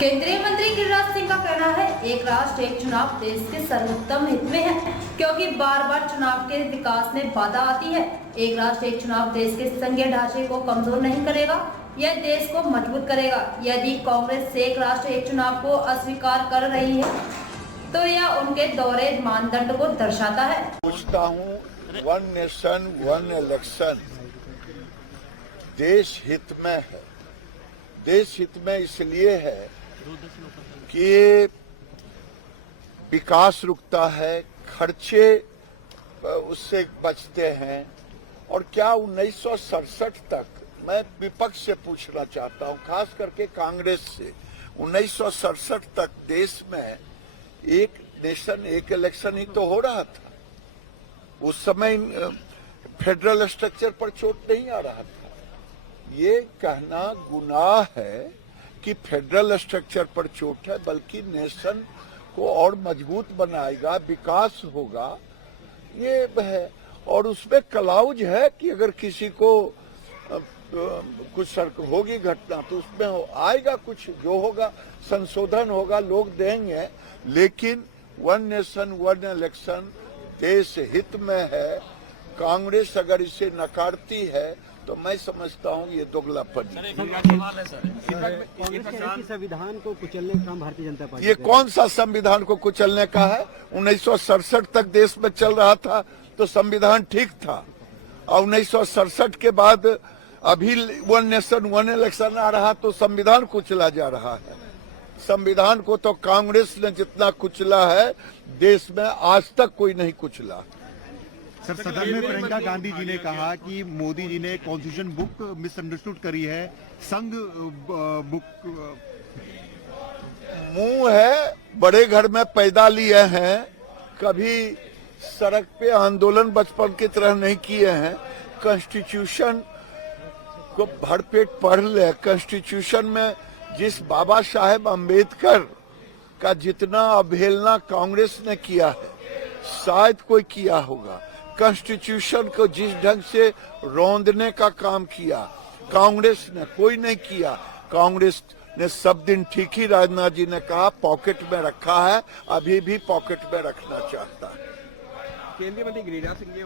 केंद्रीय मंत्री गिरिराज सिंह का कहना है, एक राष्ट्र एक चुनाव देश के सर्वोत्तम हित में है, क्योंकि बार बार चुनाव के विकास में बाधा आती है। एक राष्ट्र एक चुनाव देश के संघीय ढांचे को कमजोर नहीं करेगा, यह देश को मजबूत करेगा। यदि कांग्रेस एक राष्ट्र एक चुनाव को अस्वीकार कर रही है तो यह उनके दोहरे मानदंड को दर्शाता है। पूछता हूँ, वन नेशन वन इलेक्शन देश हित में है। देश हित में इसलिए है कि विकास रुकता है, खर्चे उससे बचते हैं। और क्या 1967 तक, मैं विपक्ष से पूछना चाहता हूं, खास करके कांग्रेस से, 1967 तक देश में एक नेशन एक इलेक्शन ही तो हो रहा था। उस समय फेडरल स्ट्रक्चर पर चोट नहीं आ रहा था। ये कहना गुनाह है कि फेडरल स्ट्रक्चर पर चोट है, बल्कि नेशन को और मजबूत बनाएगा, विकास होगा, ये है। और उसमें क्लाउज है कि अगर किसी को कुछ होगी घटना तो उसमें आएगा, कुछ जो होगा संशोधन होगा, लोग देंगे। लेकिन वन नेशन वन इलेक्शन देश हित में है। कांग्रेस अगर इसे नकारती है तो मैं समझता हूं ये दोगलापन है। संविधान को कुचलने का काम भारतीय जनता पार्टी, ये कौन सा संविधान को कुचलने का है? 1967 तक देश में चल रहा था तो संविधान ठीक था, और 1967 के बाद अभी वन नेशन वन इलेक्शन आ रहा तो संविधान कुचला जा रहा है। संविधान को तो कांग्रेस ने जितना कुचला है देश में आज तक कोई नहीं कुचला। सर, सदन में प्रियंका गांधी जी ने कहा कि मोदी जी ने कॉन्स्टिट्यूशन बुक मिसअंडरस्टूड करी है, संघ बुक। मुंह है, बड़े घर में पैदा लिए हैं, कभी सड़क पे आंदोलन बचपन की तरह नहीं किए हैं। कॉन्स्टिट्यूशन को भरपेट पढ़ ले। कॉन्स्टिट्यूशन में जिस बाबा साहेब अम्बेडकर का जितना अवहेलना कांग्रेस ने किया है, शायद कोई किया होगा। कॉन्स्टिट्यूशन को जिस ढंग से रौंदने का काम किया कांग्रेस ने, कोई नहीं किया। कांग्रेस ने सब दिन ठीक ही, राजनाथ जी ने कहा, पॉकेट में रखा है, अभी भी पॉकेट में रखना चाहता है। केंद्रीय मंत्री गिरिराज सिंह जी